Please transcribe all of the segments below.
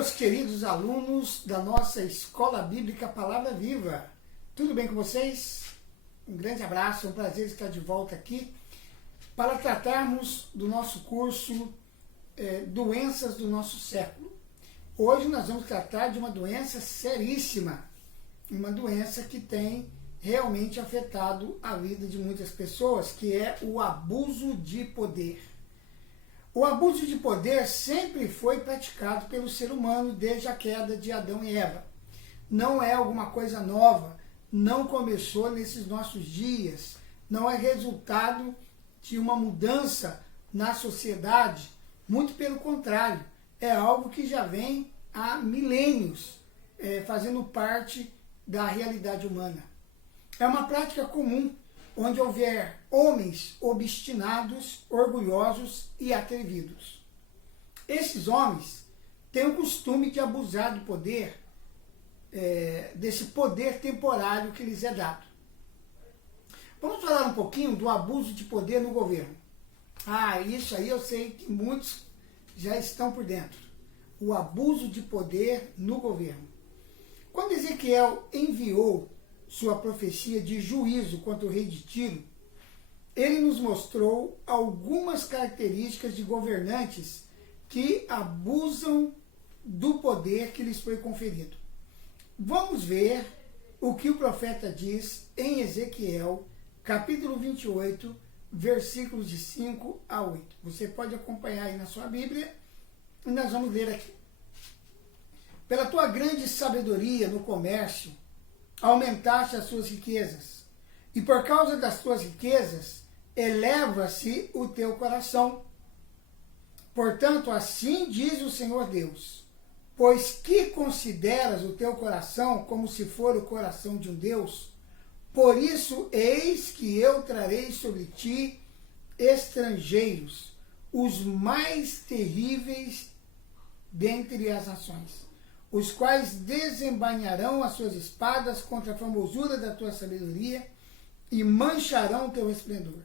meus queridos alunos da nossa Escola Bíblica Palavra Viva. Tudo bem com vocês? Um grande abraço, é um prazer estar de volta aqui para tratarmos do nosso curso Doenças do Nosso Século. Hoje nós vamos tratar de uma doença seríssima, uma doença que tem realmente afetado a vida de muitas pessoas, que é o abuso de poder. O abuso de poder sempre foi praticado pelo ser humano desde a queda de Adão e Eva. Não é alguma coisa nova, não começou nesses nossos dias, não é resultado de uma mudança na sociedade, muito pelo contrário, é algo que já vem há milênios, fazendo parte da realidade humana. É uma prática comum, onde houver homens obstinados, orgulhosos e atrevidos. Esses homens têm o costume de abusar do poder, desse poder temporário que lhes é dado. Vamos falar um pouquinho do abuso de poder no governo. Isso aí eu sei que muitos já estão por dentro. O abuso de poder no governo. Quando Ezequiel enviou sua profecia de juízo contra o rei de Tiro, ele nos mostrou algumas características de governantes que abusam do poder que lhes foi conferido. Vamos ver o que o profeta diz em Ezequiel, capítulo 28, versículos de 5 a 8. Você pode acompanhar aí na sua Bíblia e nós vamos ler aqui. Pela tua grande sabedoria no comércio, aumentaste as suas riquezas, e por causa das tuas riquezas, eleva-se o teu coração. Portanto, assim diz o Senhor Deus, pois que consideras o teu coração como se for o coração de um Deus, por isso eis que eu trarei sobre ti estrangeiros, os mais terríveis dentre as nações, os quais desembainharão as suas espadas contra a formosura da tua sabedoria e mancharão o teu resplendor.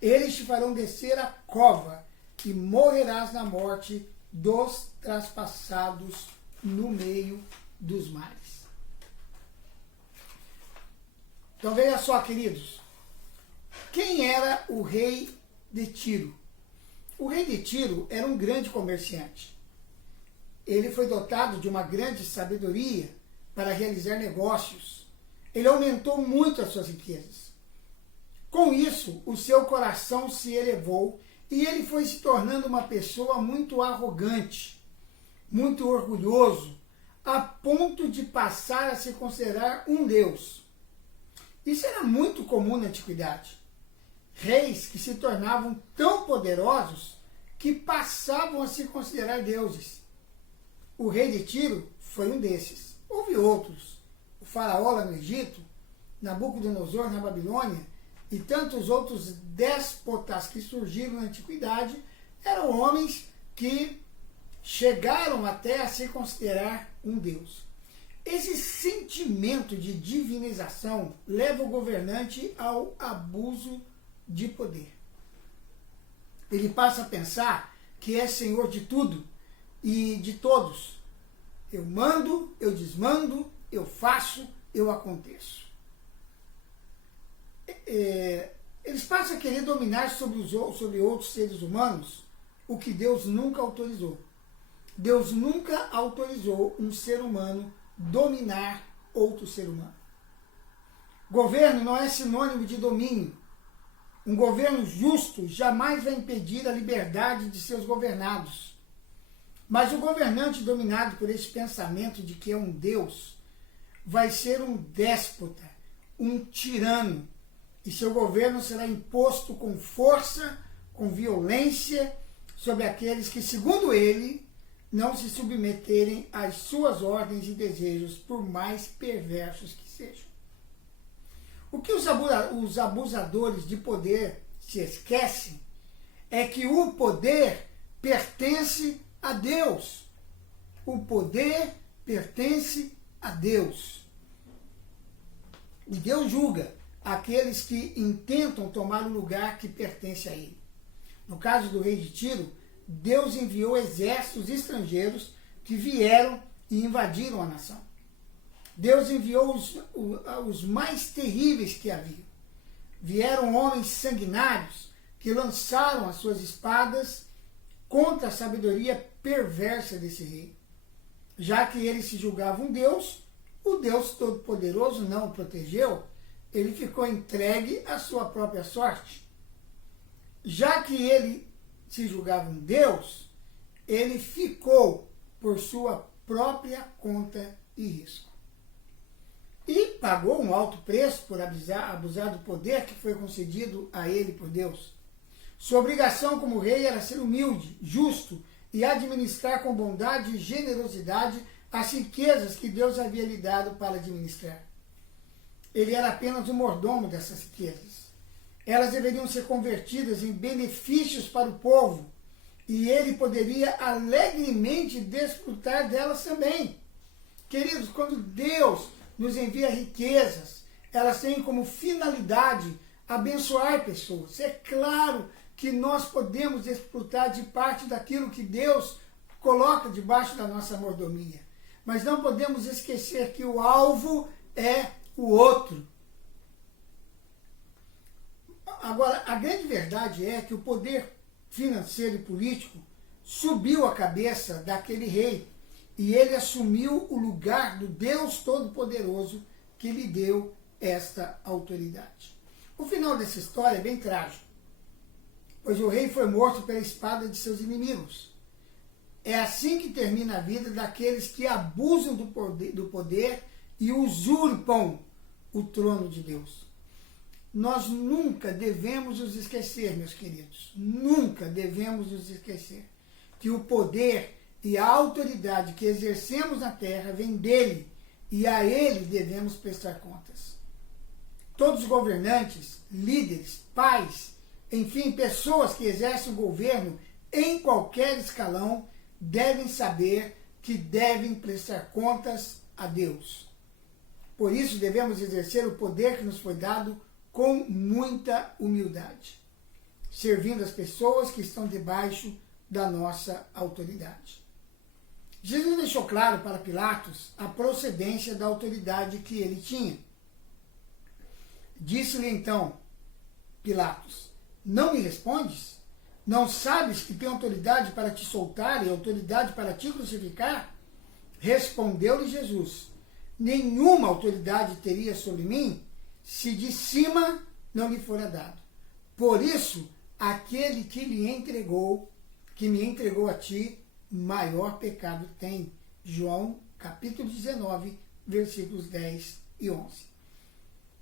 Eles te farão descer a cova e morrerás na morte dos traspassados no meio dos mares. Então veja só, queridos, quem era o rei de Tiro? O rei de Tiro era um grande comerciante. Ele foi dotado de uma grande sabedoria para realizar negócios. Ele aumentou muito as suas riquezas. Com isso, o seu coração se elevou e ele foi se tornando uma pessoa muito arrogante, muito orgulhoso, a ponto de passar a se considerar um deus. Isso era muito comum na antiguidade. Reis que se tornavam tão poderosos que passavam a se considerar deuses. O rei de Tiro foi um desses. Houve outros. O faraó lá no Egito, Nabucodonosor na Babilônia e tantos outros déspotas que surgiram na antiguidade eram homens que chegaram até a se considerar um deus. Esse sentimento de divinização leva o governante ao abuso de poder. Ele passa a pensar que é senhor de tudo e de todos. Eu mando, eu desmando, eu faço, eu aconteço. Eles passam a querer dominar sobre outros seres humanos, o que Deus nunca autorizou. Deus nunca autorizou um ser humano dominar outro ser humano. Governo não é sinônimo de domínio. Um governo justo jamais vai impedir a liberdade de seus governados. Mas o governante dominado por esse pensamento de que é um Deus vai ser um déspota, um tirano, e seu governo será imposto com força, com violência, sobre aqueles que, segundo ele, não se submeterem às suas ordens e desejos, por mais perversos que sejam. O que os abusadores de poder se esquecem é que o poder pertence a Deus. O poder pertence a Deus. E Deus julga aqueles que intentam tomar o lugar que pertence a Ele. No caso do rei de Tiro, Deus enviou exércitos estrangeiros que vieram e invadiram a nação. Deus enviou os mais terríveis que havia. Vieram homens sanguinários que lançaram as suas espadas contra a sabedoria perversa desse rei. Já que ele se julgava um Deus, o Deus Todo-Poderoso não o protegeu, ele ficou entregue à sua própria sorte. Já que ele se julgava um Deus, ele ficou por sua própria conta e risco. E pagou um alto preço por abusar do poder que foi concedido a ele por Deus. Sua obrigação como rei era ser humilde, justo e administrar com bondade e generosidade as riquezas que Deus havia lhe dado para administrar. Ele era apenas o mordomo dessas riquezas. Elas deveriam ser convertidas em benefícios para o povo, e ele poderia alegremente desfrutar delas também. Queridos, quando Deus nos envia riquezas, elas têm como finalidade abençoar pessoas. É claro que nós podemos desfrutar de parte daquilo que Deus coloca debaixo da nossa mordomia. Mas não podemos esquecer que o alvo é o outro. Agora, a grande verdade é que o poder financeiro e político subiu a cabeça daquele rei e ele assumiu o lugar do Deus Todo-Poderoso que lhe deu esta autoridade. O final dessa história é bem trágico, pois o rei foi morto pela espada de seus inimigos. É assim que termina a vida daqueles que abusam do poder e usurpam o trono de Deus. Nós nunca devemos nos esquecer, meus queridos, nunca devemos nos esquecer que o poder e a autoridade que exercemos na terra vem dele e a ele devemos prestar contas. Todos os governantes, líderes, pais, enfim, pessoas que exercem o governo em qualquer escalão devem saber que devem prestar contas a Deus. Por isso devemos exercer o poder que nos foi dado com muita humildade, servindo as pessoas que estão debaixo da nossa autoridade. Jesus deixou claro para Pilatos a procedência da autoridade que ele tinha. Disse-lhe então Pilatos: não me respondes? Não sabes que tenho autoridade para te soltar e autoridade para te crucificar? Respondeu-lhe Jesus: nenhuma autoridade teria sobre mim se de cima não lhe fora dado. Por isso, aquele que me entregou a ti, maior pecado tem. João, capítulo 19, versículos 10 e 11.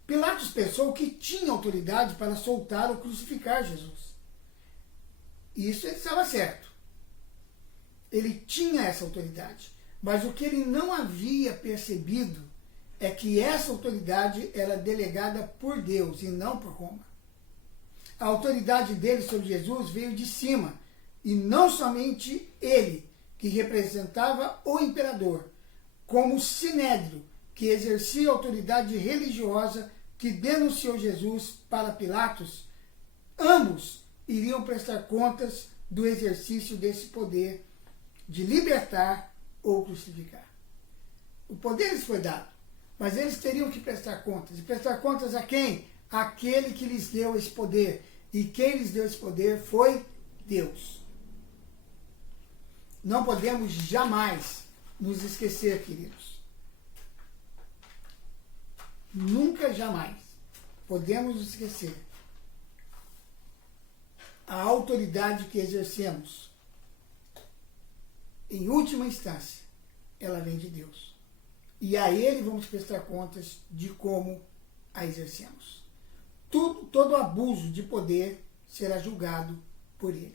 Pilatos pensou que tinha autoridade para soltar ou crucificar Jesus. Isso ele estava certo. Ele tinha essa autoridade. Mas o que ele não havia percebido é que essa autoridade era delegada por Deus e não por Roma. A autoridade dele sobre Jesus veio de cima, e não somente ele, que representava o imperador, como o Sinédrio, que exercia a autoridade religiosa que denunciou Jesus para Pilatos. Ambos iriam prestar contas do exercício desse poder de libertar ou crucificar. O poder lhes foi dado, mas eles teriam que prestar contas. E prestar contas a quem? Aquele que lhes deu esse poder. E quem lhes deu esse poder foi Deus. Não podemos jamais nos esquecer, queridos. Nunca, jamais podemos nos esquecer a autoridade que exercemos. Em última instância, ela vem de Deus. E a ele vamos prestar contas de como a exercemos. Todo abuso de poder será julgado por ele.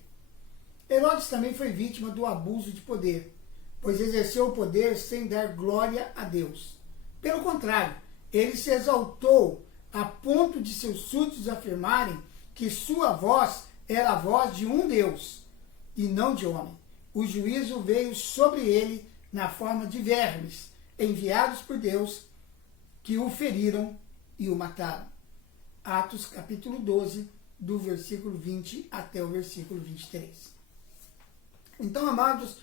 Herodes também foi vítima do abuso de poder, pois exerceu o poder sem dar glória a Deus. Pelo contrário, ele se exaltou a ponto de seus súditos afirmarem que sua voz era a voz de um Deus e não de homem. O juízo veio sobre ele na forma de vermes, enviados por Deus, que o feriram e o mataram. Atos capítulo 12, do versículo 20 até o versículo 23. Então, amados,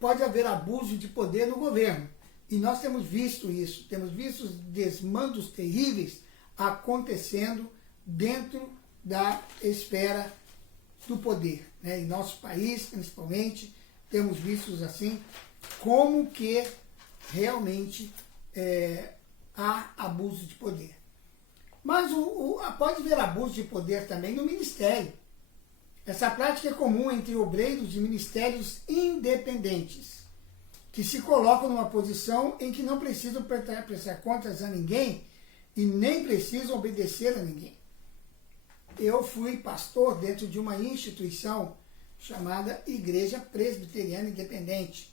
pode haver abuso de poder no governo. E nós temos visto isso, temos visto desmandos terríveis acontecendo dentro da esfera do poder. Né? Em nosso país, principalmente, temos visto assim, como que realmente há abuso de poder. Mas pode haver abuso de poder também no ministério. Essa prática é comum entre obreiros de ministérios independentes, que se colocam numa posição em que não precisam prestar contas a ninguém e nem precisam obedecer a ninguém. Eu fui pastor dentro de uma instituição chamada Igreja Presbiteriana Independente.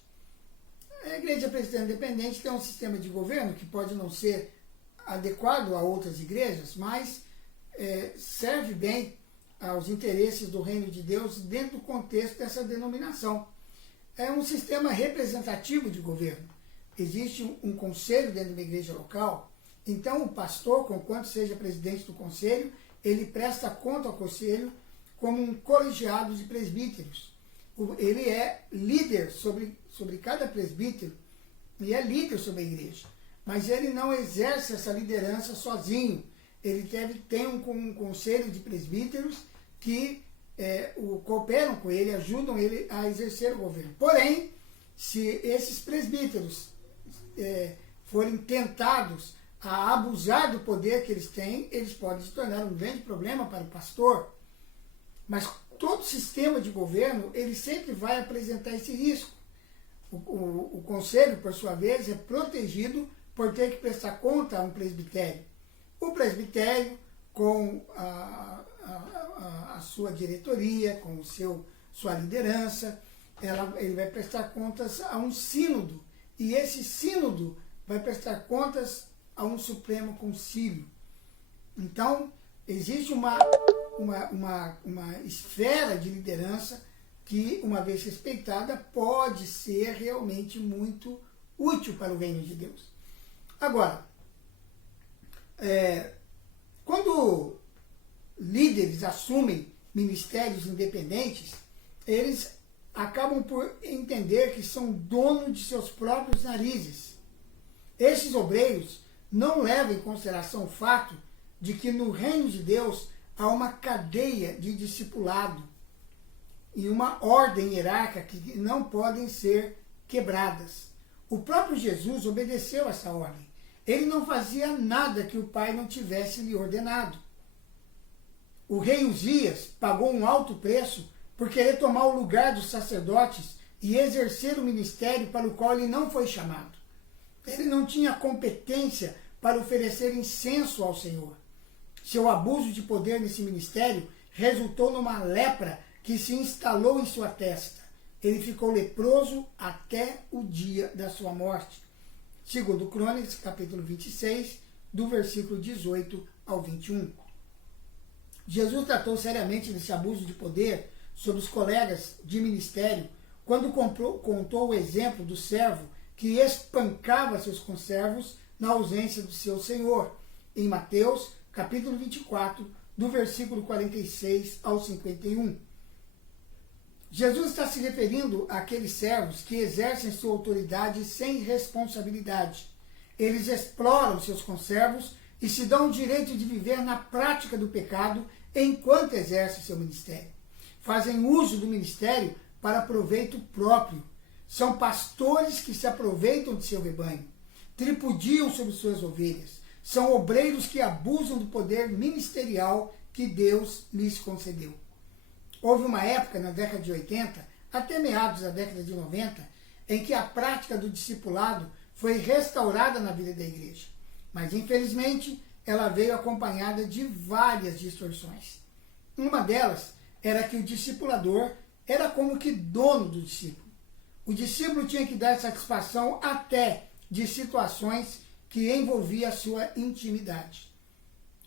A Igreja Presbiteriana Independente tem um sistema de governo que pode não ser adequado a outras igrejas, mas serve bem aos interesses do reino de Deus dentro do contexto dessa denominação. É um sistema representativo de governo. Existe um conselho dentro da igreja local, então o pastor, conquanto seja presidente do conselho, ele presta conta ao conselho como um colegiado de presbíteros. Ele é líder sobre cada presbítero e é líder sobre a igreja. Mas ele não exerce essa liderança sozinho. Ele tem um conselho de presbíteros que cooperam com ele, ajudam ele a exercer o governo. Porém, se esses presbíteros forem tentados a abusar do poder que eles têm, eles podem se tornar um grande problema para o pastor. Mas todo sistema de governo, ele sempre vai apresentar esse risco. O conselho, por sua vez, é protegido por ter que prestar conta a um presbitério. O presbitério, com a sua diretoria, com sua liderança, ele vai prestar contas a um sínodo. E esse sínodo vai prestar contas a um Supremo Concílio. Então, existe uma esfera de liderança que, uma vez respeitada, pode ser realmente muito útil para o reino de Deus. Agora, quando líderes assumem ministérios independentes, eles acabam por entender que são donos de seus próprios narizes. Esses obreiros não levam em consideração o fato de que no reino de Deus há uma cadeia de discipulado e uma ordem hierárquica que não podem ser quebradas. O próprio Jesus obedeceu essa ordem. Ele não fazia nada que o Pai não tivesse lhe ordenado. O rei Uzias pagou um alto preço por querer tomar o lugar dos sacerdotes e exercer o ministério para o qual ele não foi chamado. Ele não tinha competência para oferecer incenso ao Senhor. Seu abuso de poder nesse ministério resultou numa lepra que se instalou em sua testa. Ele ficou leproso até o dia da sua morte. Segundo Crônicas, capítulo 26, do versículo 18 ao 21. Jesus tratou seriamente desse abuso de poder sobre os colegas de ministério quando contou o exemplo do servo que espancava seus conservos na ausência do seu senhor, em Mateus, capítulo 24, do versículo 46 ao 51. Jesus está se referindo àqueles servos que exercem sua autoridade sem responsabilidade. Eles exploram seus conservos e se dão o direito de viver na prática do pecado enquanto exercem seu ministério. Fazem uso do ministério para proveito próprio. São pastores que se aproveitam de seu rebanho, tripudiam sobre suas ovelhas. São obreiros que abusam do poder ministerial que Deus lhes concedeu. Houve uma época, na década de 80, até meados da década de 90, em que a prática do discipulado foi restaurada na vida da igreja. Mas, infelizmente, ela veio acompanhada de várias distorções. Uma delas era que o discipulador era como que dono do discípulo. O discípulo tinha que dar satisfação até de situações que envolviam a sua intimidade.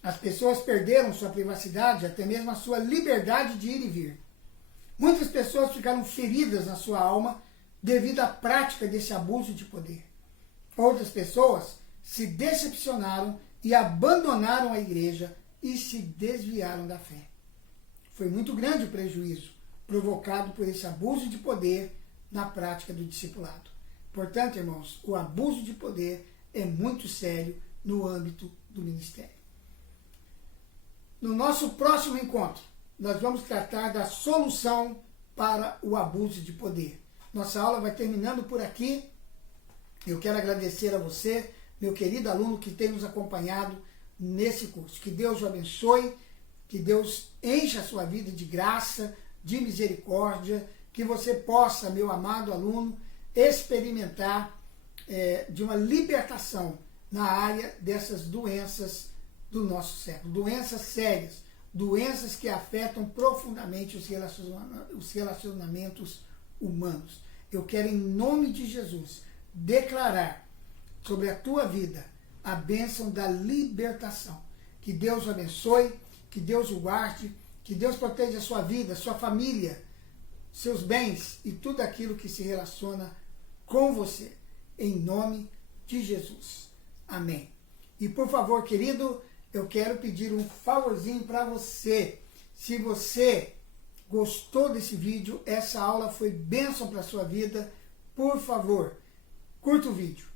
As pessoas perderam sua privacidade, até mesmo a sua liberdade de ir e vir. Muitas pessoas ficaram feridas na sua alma devido à prática desse abuso de poder. Outras pessoas se decepcionaram e abandonaram a igreja e se desviaram da fé. Foi muito grande o prejuízo provocado por esse abuso de poder na prática do discipulado. Portanto, irmãos, o abuso de poder é muito sério no âmbito do ministério. No nosso próximo encontro, nós vamos tratar da solução para o abuso de poder. Nossa aula vai terminando por aqui. Eu quero agradecer a você, meu querido aluno que tem nos acompanhado nesse curso. Que Deus o abençoe, que Deus encha a sua vida de graça, de misericórdia, que você possa, meu amado aluno, experimentar de uma libertação na área dessas doenças do nosso século. Doenças sérias, doenças que afetam profundamente os relacionamentos humanos. Eu quero, em nome de Jesus, declarar sobre a tua vida a bênção da libertação. Que Deus o abençoe, que Deus o guarde, que Deus proteja a sua vida, sua família, seus bens e tudo aquilo que se relaciona com você. Em nome de Jesus. Amém. E por favor, querido, eu quero pedir um favorzinho para você. Se você gostou desse vídeo, essa aula foi bênção para a sua vida, por favor, curta o vídeo,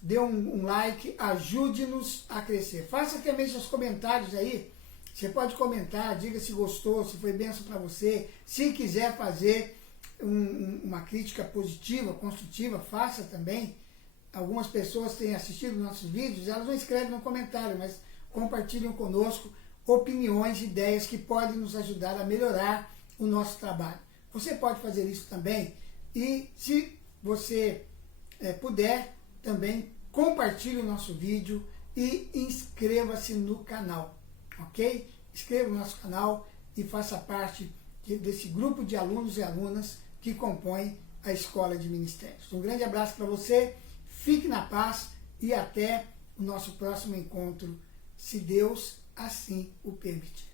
dê um like, ajude-nos a crescer. Faça também seus comentários aí. Você pode comentar, diga se gostou, se foi bênção para você. Se quiser fazer uma crítica positiva, construtiva, faça também. Algumas pessoas têm assistido nossos vídeos, elas não escrevem no comentário, mas compartilham conosco opiniões, ideias que podem nos ajudar a melhorar o nosso trabalho. Você pode fazer isso também e, se você puder, também compartilhe o nosso vídeo e inscreva-se no canal, ok? Inscreva no nosso canal e faça parte desse grupo de alunos e alunas que compõem a Escola de Ministérios. Um grande abraço para você, fique na paz e até o nosso próximo encontro, se Deus assim o permitir.